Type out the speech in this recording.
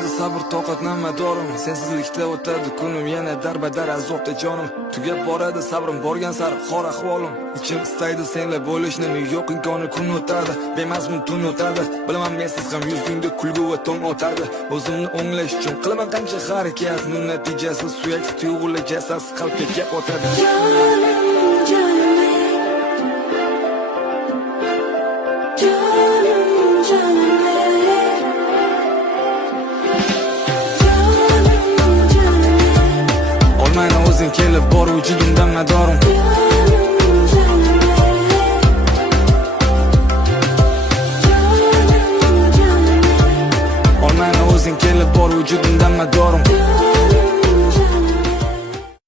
Olmadi sabr toqat namadorim, sensizlikda o'tadi kunim, yana darbadar azobda jonim. Tugab boradi sabrim borgan sari xor ahvolim. Ichim istaydi senlar bo'lishni, yo'q imkoni kun o'tadi, bemazmun tun o'tadi. Bilaman mensiz ham yuzingda kulgu va tong o'tadi. O'zimni o'nglash uchun qilaman qancha harakat, men natijasi suyaksiz tuyg'ular jasadsiz qalbga gap o'tadi. Olmayna o'zing kelib bor vujudimdan madorim. Olmayna o'zing kelib bor vujudimdan madorim.